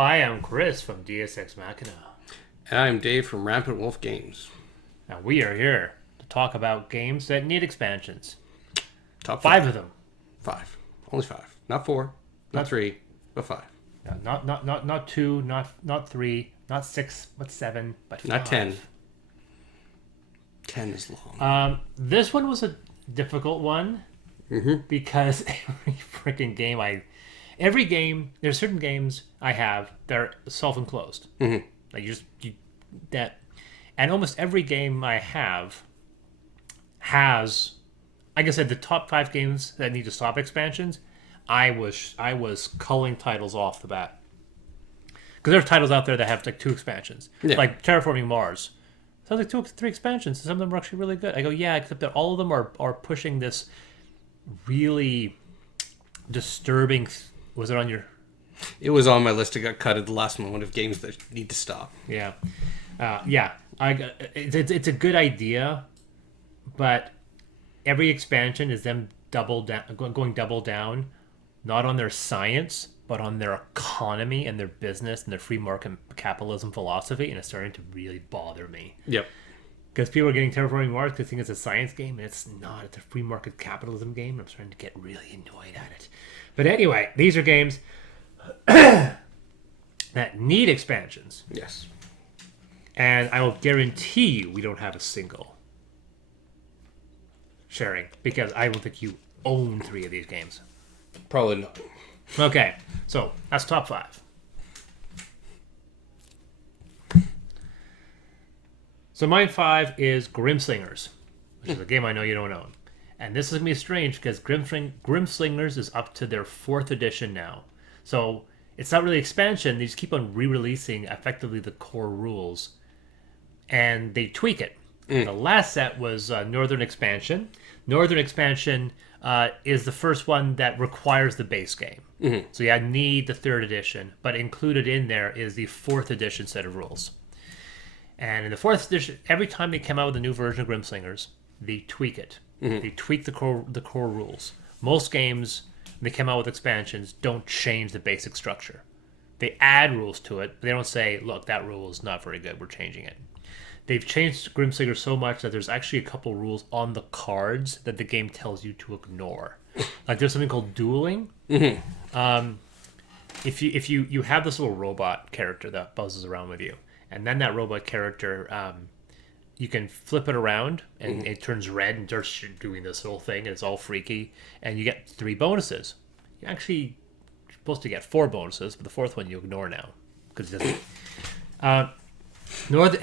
I am Chris from DSX Machina. And I'm Dave from Rampant Wolf Games. Now we are here to talk about games that need expansions. Top Five of them. 5. Only 5. Not 4, not 3, but 5. No, not 2, not 3, not 6, but 7, but 5. Not 10. 10 is long. This one was a difficult one because every freaking game there's certain games I have that are self-enclosed. Like and almost every game I have has, like I said, the top 5 games that need to stop expansions. I was culling titles off the bat because there are titles out there that have like 2 expansions, like Terraforming Mars. Sounds like 2 or 3 expansions. Some of them are actually really good. I go, yeah, except that all of them are pushing this really disturbing. Was it on your? It was on my list. It got cut at the last moment of games that need to stop. Yeah, it's a good idea, but every expansion is them going double down, not on their science, but on their economy and their business and their free market capitalism philosophy, and it's starting to really bother me. Yep. Because people are getting Terraforming Mars because they think it's a science game, and it's not. It's a free market capitalism game. I'm starting to get really annoyed at it. But anyway, these are games that need expansions. Yes. And I will guarantee you we don't have a single sharing, because I don't think you own 3 of these games. Probably not. Okay, so that's top 5. So mine 5 is Grimslingers, which is a game I know you don't own. And this is going to be strange because Grimslingers is up to their 4th edition now. So it's not really expansion. They just keep on re-releasing effectively the core rules. And they tweak it. The last set was Northern Expansion. Northern Expansion is the first one that requires the base game. So you need the 3rd edition, but included in there is the 4th edition set of rules. And in the 4th edition, every time they come out with a new version of Grimslingers, they tweak it. They tweak the core rules. Most games, when they come out with expansions, don't change the basic structure. They add rules to it, but they don't say, look, that rule is not very good, we're changing it. They've changed Grimslinger so much that there's actually a couple rules on the cards that the game tells you to ignore. Like there's something called dueling. If you have this little robot character that buzzes around with you, and then that robot character, you can flip it around and it turns red and starts doing this little thing, and it's all freaky, and you get 3 bonuses. You actually are supposed to get 4 bonuses, but the 4th one you ignore now because it doesn't.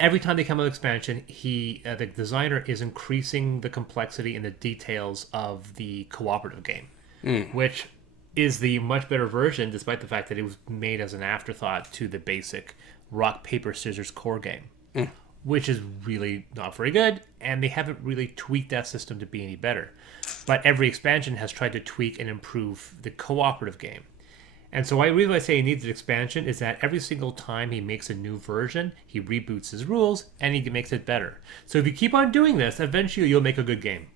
Every time they come out with expansion, the designer is increasing the complexity and the details of the cooperative game, which is the much better version, despite the fact that it was made as an afterthought to the basic rock, paper, scissors core game, which is really not very good, and they haven't really tweaked that system to be any better. But every expansion has tried to tweak and improve the cooperative game. And so the reason I say he needs an expansion is that every single time he makes a new version, he reboots his rules, and he makes it better. So if you keep on doing this, eventually you'll make a good game.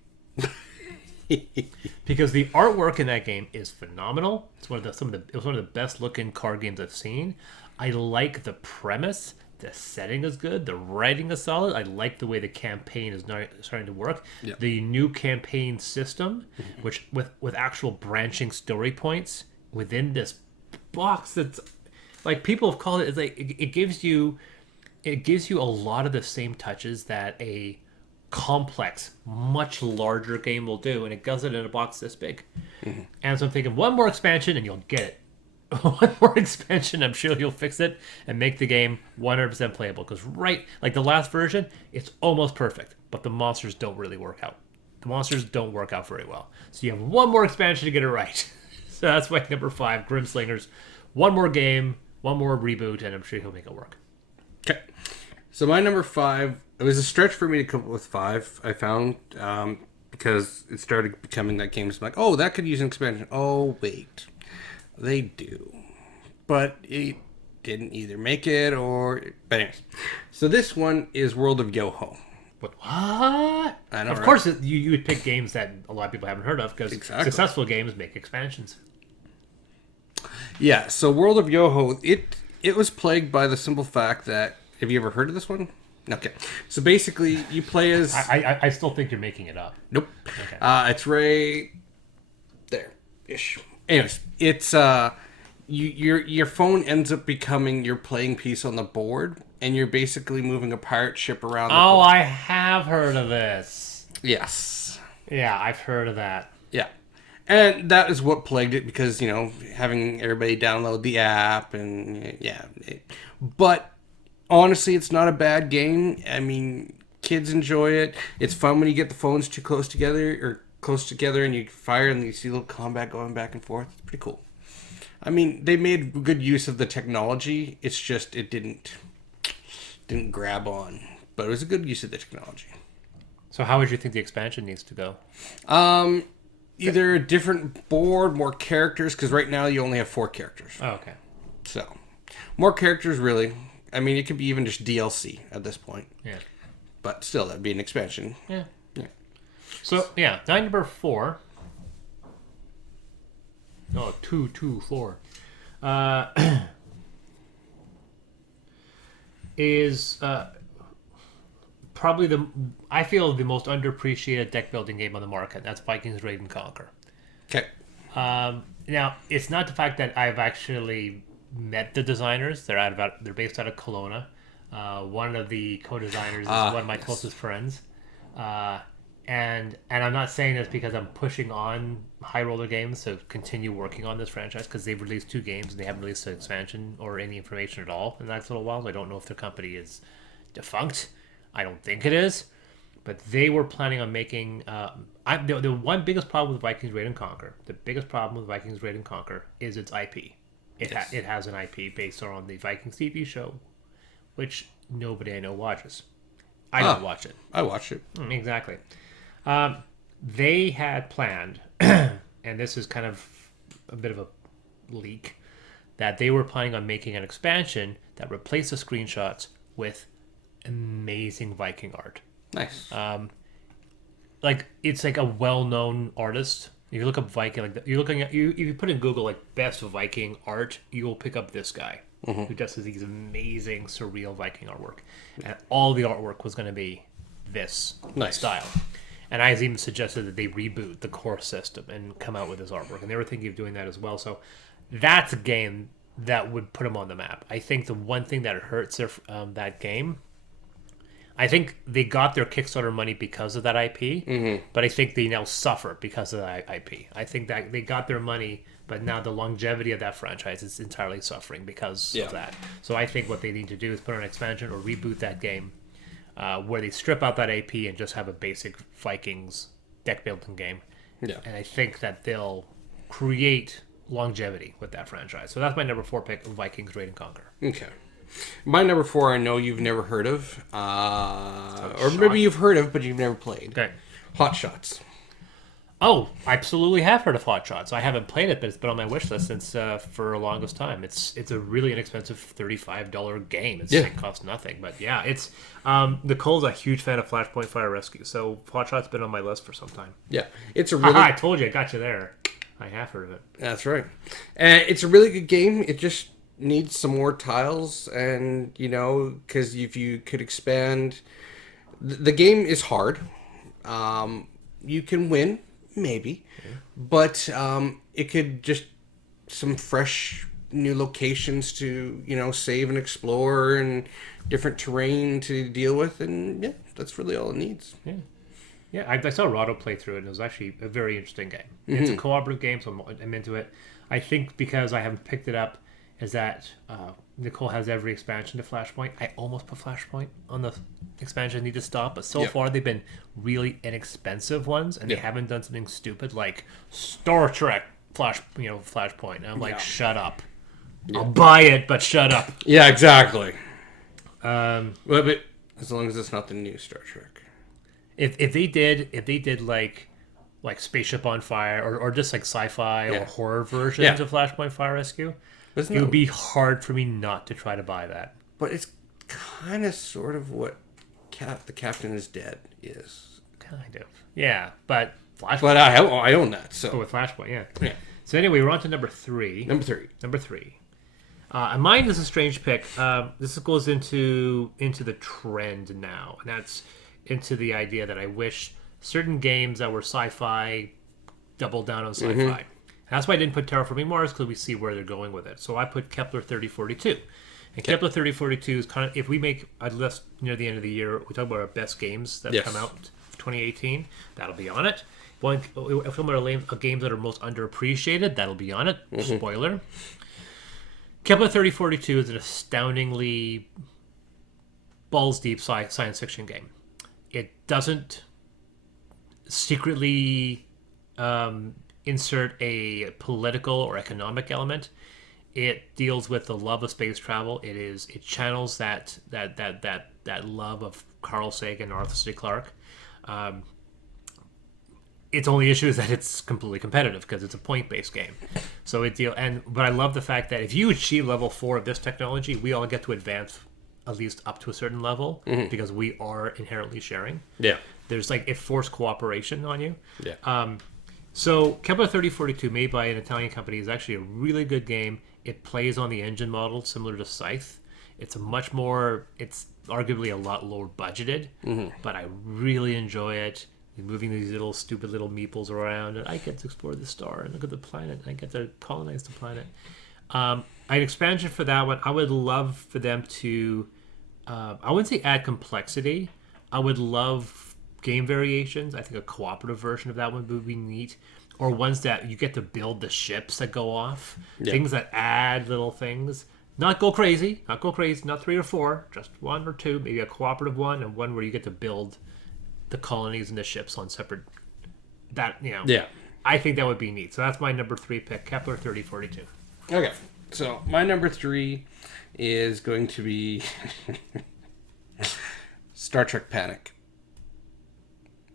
Because the artwork in that game is phenomenal. It was one of the best looking card games I've seen. I like the premise. The setting is good. The writing is solid. I like the way the campaign is now starting to work. Yep. The new campaign system, which with actual branching story points within this box, that's like people have called it. It's like it gives you a lot of the same touches that a complex, much larger game will do, and it does it in a box this big. And so I'm thinking one more expansion and you'll get it. One more expansion, I'm sure you'll fix it and make the game 100% playable. Because like the last version, it's almost perfect, but the monsters don't really work out. The monsters don't work out very well. So you have one more expansion to get it right. So that's my number 5, Grimslingers. One more game, one more reboot, and I'm sure he'll make it work. Okay. So my number 5, it was a stretch for me to come up with 5, I found, because it started becoming that game. It's like, oh, that could use an expansion. Oh, wait. They do. But it didn't either make it or... But anyways. So this one is World of Yoho. What? I know, of right? course, you would pick games that a lot of people haven't heard of, because successful games make expansions. Yeah, so World of Yoho, It was plagued by the simple fact that... Have you ever heard of this one? Okay. So basically, you play as... I still think you're making it up. Nope. Okay. It's right there-ish. Anyways, it's... your phone ends up becoming your playing piece on the board, and you're basically moving a pirate ship around the board. I have heard of this. Yes. Yeah, I've heard of that. Yeah. And that is what plagued it because, having everybody download the app and, but honestly, it's not a bad game. I mean, kids enjoy it. It's fun when you get the phones too close together and you fire and you see a little combat going back and forth. It's pretty cool. I mean, they made good use of the technology. It's just it didn't grab on, but it was a good use of the technology. So how would you think the expansion needs to go? Either a different board, more characters, because right now you only have 4 characters. Oh, okay. So, more characters, really. I mean, it could be even just DLC at this point. Yeah. But still, that'd be an expansion. Yeah. Yeah. So, yeah, number 4. Oh, 4. Is probably I feel the most underappreciated deck building game on the market. That's Vikings Raid and Conquer. Okay. Now, it's not the fact that I've actually met the designers. They're based out of Kelowna. One of the co-designers is one of my closest friends. And I'm not saying this because I'm pushing on High Roller Games to continue working on this franchise because they've released 2 games and they haven't released an expansion or any information at all in the next little while. So I don't know if their company is defunct. I don't think it is. But they were planning on making... the one biggest problem with Vikings Raid and Conquer, the biggest problem with Vikings Raid and Conquer is its IP. It has an IP based on the Vikings TV show, which nobody I know watches. I don't watch it. I watch it. Exactly. They had planned, and this is kind of a bit of a leak, that they were planning on making an expansion that replaced the screenshots with amazing Viking art. Nice. It's like a well-known artist. If you look up Viking, if you put in Google best Viking art, you will pick up this guy who does these amazing surreal Viking artwork, and all the artwork was going to be this style. And I even suggested that they reboot the core system and come out with this artwork, and they were thinking of doing that as well. So that's a game that would put them on the map. I think the one thing that hurts that game, I think they got their Kickstarter money because of that IP, but I think they now suffer because of that IP. I think that they got their money, but now the longevity of that franchise is entirely suffering because of that. So I think what they need to do is put on an expansion or reboot that game where they strip out that IP and just have a basic Vikings deck building game. Yeah. And I think that they'll create longevity with that franchise. So that's my number 4 pick of Vikings Raid and Conquer. Okay. My number 4 I know you've never heard of. Or maybe you've heard of, but you've never played. Okay. Hot Shots. Oh, I absolutely have heard of Hot Shots. I haven't played it, but it's been on my wish list since for the longest time. It's a really inexpensive $35 game. It costs nothing, but yeah, it's Nicole's a huge fan of Flashpoint Fire Rescue, so Hot Shots been on my list for some time. Yeah, it's a really. I told you, I got you there. I have heard of it. That's right. It's a really good game. It just needs some more tiles, and because if you could expand, the game is hard. You can win. Maybe, but it could just some fresh new locations to save and explore and different terrain to deal with, and that's really all it needs. Yeah. I saw Rado play through it, and it was actually a very interesting game. It's a cooperative game, so I'm into it. I think because I haven't picked it up, is that Nicole has every expansion to Flashpoint. I almost put Flashpoint on the expansion Need to Stop, but so far they've been really inexpensive ones, and they haven't done something stupid like Star Trek Flashpoint. And I'm like, shut up. I'll buy it, but shut up. Yeah, exactly. But as long as it's not the new Star Trek. If they did like Spaceship on Fire or just like sci-fi or horror versions of Flashpoint Fire Rescue, it would be hard for me not to try to buy that. But it's kind of sort of what The Captain is Dead is. Kind of. Yeah, but Flashpoint. But I own that. So with Flashpoint, yeah. So anyway, we're on to number 3. Number three. And mine is a strange pick. This goes into the trend now, and that's into the idea that I wish certain games that were sci-fi doubled down on sci-fi. And that's why I didn't put Terraforming Mars, because we see where they're going with it. So I put Kepler 3042. And Kepler 3042 is kind of, if we make a list near the end of the year, we talk about our best games that have come out 2018, that'll be on it. If we talk about games that are most underappreciated, that'll be on it. Spoiler. Kepler 3042 is an astoundingly balls deep science fiction game. It doesn't secretly insert a political or economic element. It deals with the love of space travel. It channels that love of Carl Sagan and Arthur C. Clarke. Its only issue is that it's completely competitive because it's a point-based game. So but I love the fact that if you achieve level 4 of this technology, we all get to advance at least up to a certain level because we are inherently sharing. Yeah. There's it forced cooperation on you. Yeah. So Kepler 3042, made by an Italian company, is actually a really good game. It plays on the engine model similar to Scythe. It's it's arguably a lot lower budgeted, but I really enjoy it. Moving these stupid little meeples around, and I get to explore the star and look at the planet, and I get to colonize the planet. An expansion for that one, I would love for them to, I wouldn't say add complexity. I would love game variations. I think a cooperative version of that one would be neat. Or ones that you get to build the ships that go off. Yeah. Things that add little things. Not go crazy, not 3 or 4, just 1 or 2, maybe a cooperative one, and one where you get to build the colonies and the ships on separate. Yeah. I think that would be neat. So that's my number 3 pick, Kepler 3042. Okay, so my number 3 is going to be Star Trek Panic.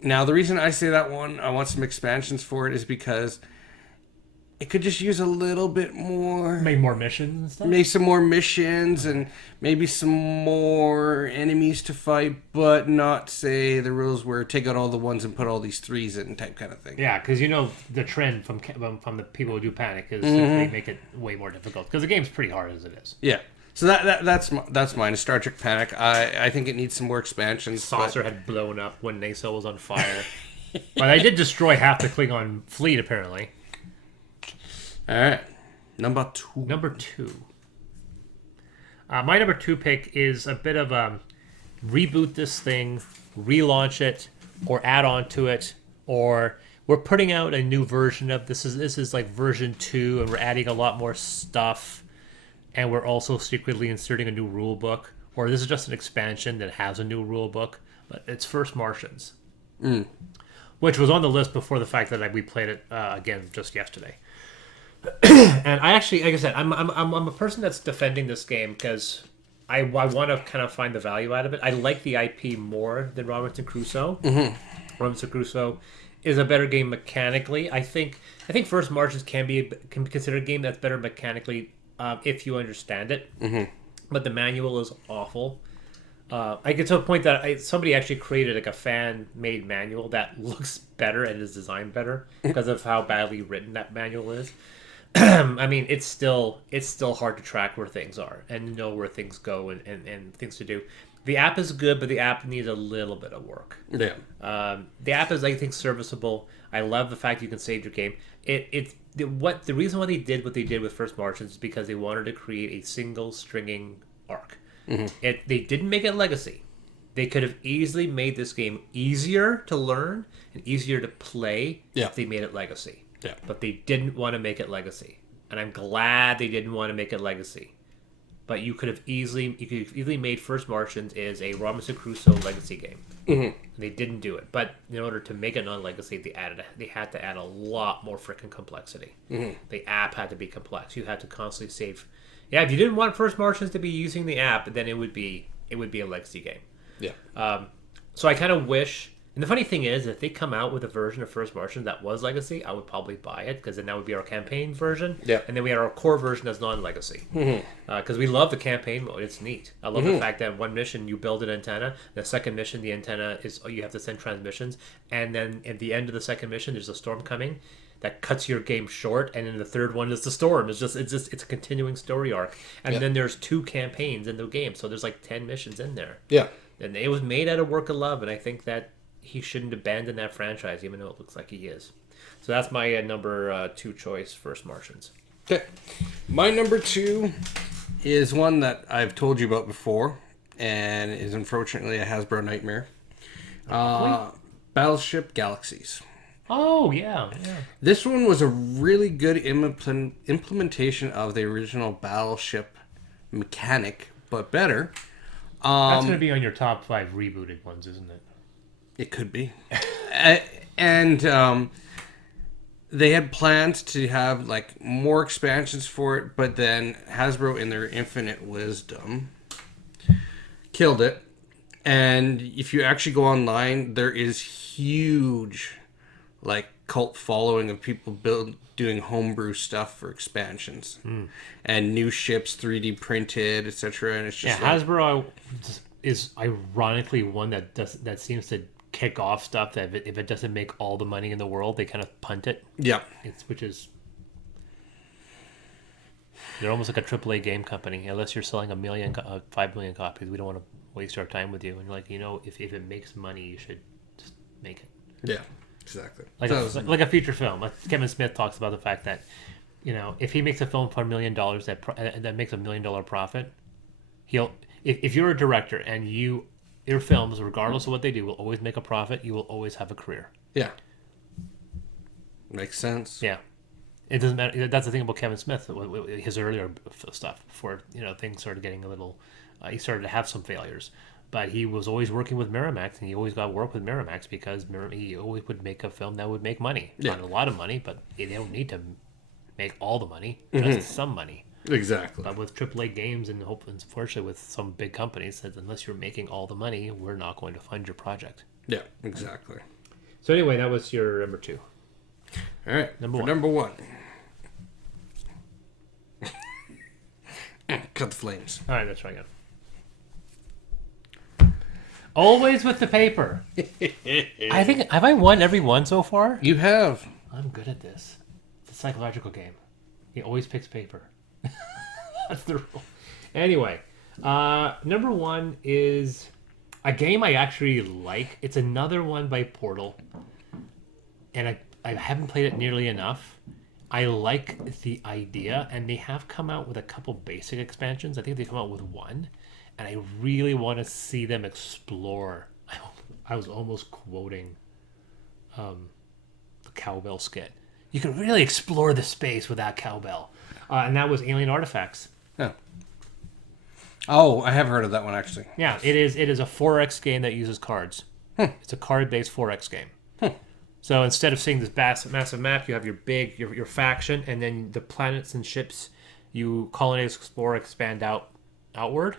Now, the reason I say that one, I want some expansions for it, is because it could just use a little bit more... Make more missions and stuff? Make some more missions and maybe some more enemies to fight, but not say the rules were take out all the 1s and put all these 3s in type kind of thing. Yeah, because the trend from the people who do Panic is simply make it way more difficult, because the game's pretty hard as it is. Yeah. So that's mine, is Star Trek Panic. I think it needs some more expansions. Saucer had blown up when Nacelle was on fire. But I did destroy half the Klingon fleet, apparently. All right. Number 2. My number 2 pick is a bit of a reboot this thing, relaunch it, or add on to it, or we're putting out a new version of this. This is like version 2, and we're adding a lot more stuff. And we're also secretly inserting a new rule book, or this is just an expansion that has a new rule book. But it's First Martians, which was on the list before the fact that we played it again just yesterday. And I actually, like I said, I'm a person that's defending this game because I want to kind of find the value out of it. I like the IP more than Robinson Crusoe. Robinson Crusoe is a better game mechanically. I think First Martians can be considered a game that's better mechanically. If you understand it, but the manual is awful. I get to a point that somebody actually created like a fan-made manual that looks better and is designed better because of how badly written that manual is. I mean, it's still hard to track where things are and know where things go and things to do. The app is good, but the app needs a little bit of work. Yeah. The app is, I think, serviceable. I love the fact you can save your game. The reason why they did what they did with First Martians is because they wanted to create a single stringing arc. They didn't make it legacy. They could have easily made this game easier to learn and easier to play if they made it legacy. Yeah. But they didn't want to make it legacy. And I'm glad they didn't want to make it legacy. But you could have easily made First Martians as a Robinson Crusoe legacy game. And they didn't do it. But in order to make it non-legacy, they had to add a lot more freaking complexity. The app had to be complex. You had to constantly save. Yeah, if you didn't want First Martians to be using the app, then it would be a legacy game. Yeah. So I kind of wish. And the funny thing is, if they come out with a version of First Martian that was legacy, I would probably buy it, because then that would be our campaign version. Yeah. And then we had our core version that's non-legacy. Because we love the campaign mode. It's neat. I love the fact that one mission, you build an antenna. The second mission, the antenna is, you have to send transmissions. And then at the end of the second mission, there's a storm coming. that cuts your game short, and then the third one is the storm. It's a continuing story arc, and then there's 2 campaigns in the game, so there's like 10 missions in there. Yeah. And it was made out of work of love, and I think that he shouldn't abandon that franchise, even though it looks like he is. So that's my number 2 choice, First Martians. Okay. My number 2 is one that I've told you about before, and is unfortunately a Hasbro nightmare. Battleship Galaxies. Oh, yeah. This one was a really good implementation of the original Battleship mechanic, but better. That's going to be on your top 5 rebooted ones, isn't it? It could be. And they had plans to have like more expansions for it, but then Hasbro, in their infinite wisdom, killed it. And if you actually go online, there is huge like cult following of people doing homebrew stuff for expansions and new ships 3D printed, etc. And it's just Hasbro is ironically one that seems to kick off stuff that if it doesn't make all the money in the world, they kind of punt it. Yeah. They're almost like a AAA game company. Unless you're selling 5 million copies, we don't want to waste our time with you. And you're like, if it makes money, you should just make it. Yeah, exactly. Like a feature film. Like Kevin Smith talks about the fact that, if he makes a film for $1 million that makes $1 million profit, if you're a director and your films, regardless of what they do, will always make a profit, you will always have a career. Yeah. Makes sense. Yeah. It doesn't matter. That's the thing about Kevin Smith, his earlier stuff, before things started getting a little, he started to have some failures. But he was always working with Miramax, and he always got work with Miramax because he always would make a film that would make money. Yeah. Not a lot of money, but they don't need to make all the money, just some money. Exactly. But with AAA games and unfortunately with some big companies, that unless you're making all the money, we're not going to fund your project. Yeah, exactly. So anyway, that was your number 2. All right, Number 1. Number 1. Cut the flames. All right, let's try again. Always with the paper. I think, have I won every one so far? You have. I'm good at this. It's a psychological game. He always picks paper. That's the rule. Anyway, number 1 is a game I actually like. It's another one by Portal, and I haven't played it nearly enough. I like the idea, and they have come out with a couple basic expansions. I think they come out with 1, and I really want to see them explore. I was almost quoting the cowbell skit. You can really explore the space with that cowbell. And that was Alien Artifacts. Yeah. Oh, I have heard of that one, actually. Yeah, it is a 4X game that uses cards. It's a card-based 4X game. So instead of seeing this massive map, you have your faction, and then the planets and ships you colonize, explore, expand outward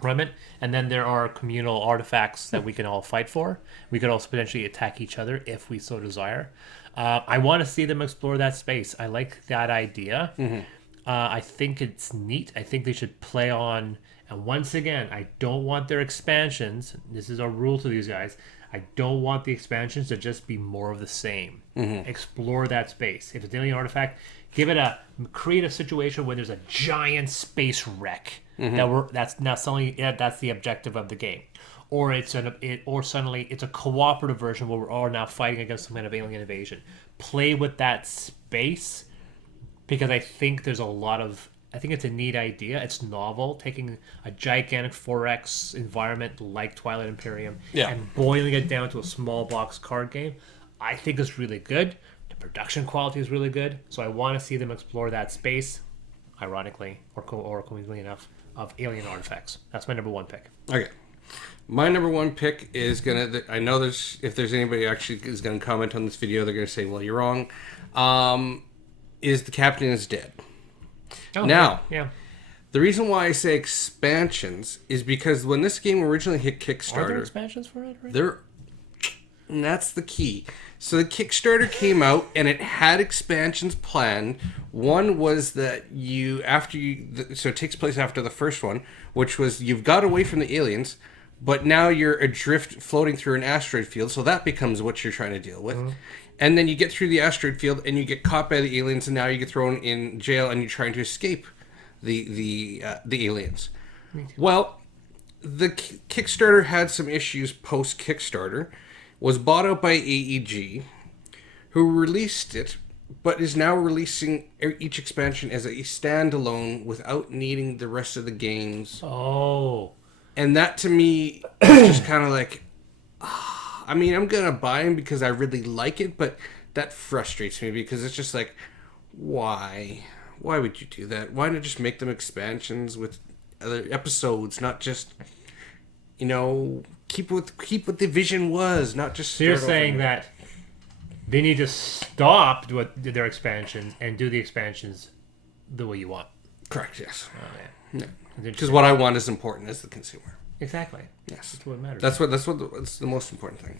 from it. And then there are communal artifacts that we can all fight for. We could also potentially attack each other if we so desire. I want to see them explore that space. I like that idea. I think it's neat. I think they should play on. And once again, I don't want their expansions. This is our rule to these guys. I don't want the expansions to just be more of the same. Explore that space. If it's an alien artifact, create a situation where there's a giant space wreck. That's the objective of the game. Or suddenly it's a cooperative version where we're all now fighting against some kind of alien invasion. Play with that space, because I think there's I think it's a neat idea. It's novel, taking a gigantic 4X environment like Twilight Imperium and boiling it down to a small box card game. I think it's really good. The production quality is really good. So I want to see them explore that space, ironically, or coincidentally enough, of Alien Artifacts. That's my number 1 pick. Okay. My number 1 pick is I know if there's anybody actually is gonna comment on this video, they're gonna say, "Well, you're wrong." Is The Captain Is Dead. Oh, now, yeah. the reason why I say expansions is because when this game originally hit Kickstarter, Are there expansions for it? Right? And that's the key. So the Kickstarter came out and it had expansions planned. One was that so it takes place after the first one, which was you've got away from the aliens, but now you're adrift floating through an asteroid field, so that becomes what you're trying to deal with. And then you get through the asteroid field and you get caught by the aliens, and now you get thrown in jail and you're trying to escape the aliens. Well, the Kickstarter had some issues post Kickstarter, was bought out by AEG, who released it, but is now releasing each expansion as a standalone without needing the rest of the games. Oh. And that to me is just kind of like, I mean, I'm going to buy them because I really like it, but that frustrates me because it's just like, why? Why would you do that? Why not just make them expansions with other episodes, not just, keep what the vision was, not just... So you're saying that they need to stop their expansions and do the expansions the way you want. Correct, yes. Oh, yeah. Because what I want is important as the consumer. Exactly. Yes. That's what matters. That's the most important thing.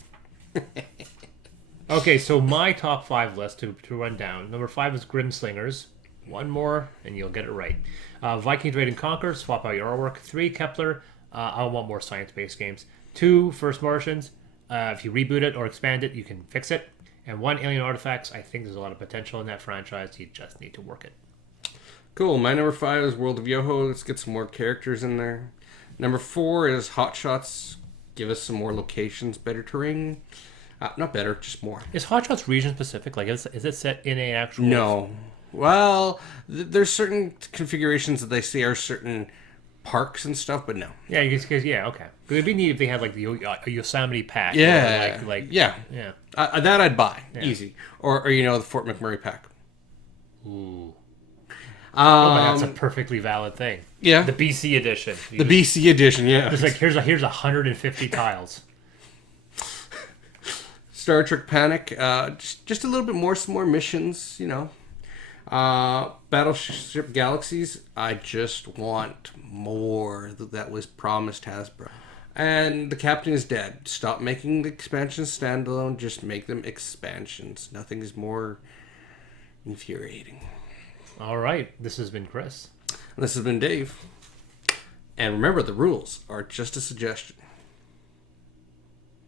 Okay, so my top 5 list to run down. Number 5 is Grimslingers. One more, and you'll get it right. Vikings Raid and Conquer, swap out your artwork. 3, Kepler. I want more science-based games. 2, First Martians. If you reboot it or expand it, you can fix it. And 1, Alien Artifacts. I think there's a lot of potential in that franchise. You just need to work it. Cool. My number 5 is World of Yoho. Let's get some more characters in there. Number 4 is Hot Shots. Give us some more locations, better terrain. Not better, just more. Is Hot Shots region specific? Like, is it set in a actual... No. Well, there's certain configurations that they say are certain parks and stuff, but no. Yeah, okay. It would be neat if they had like the Yosemite pack. Yeah. Yeah. That I'd buy. Yeah. Easy. Or the Fort McMurray pack. Ooh. But that's a perfectly valid thing. Yeah. The BC edition. BC edition, yeah. Just like, here's 150 tiles. Star Trek Panic, just a little bit more, some more missions, Battleship Galaxies, I just want more that was promised Hasbro. And the Captain is Dead. Stop making the expansions standalone, just make them expansions. Nothing is more infuriating. All right, this has been Chris. And this has been Dave. And remember, the rules are just a suggestion.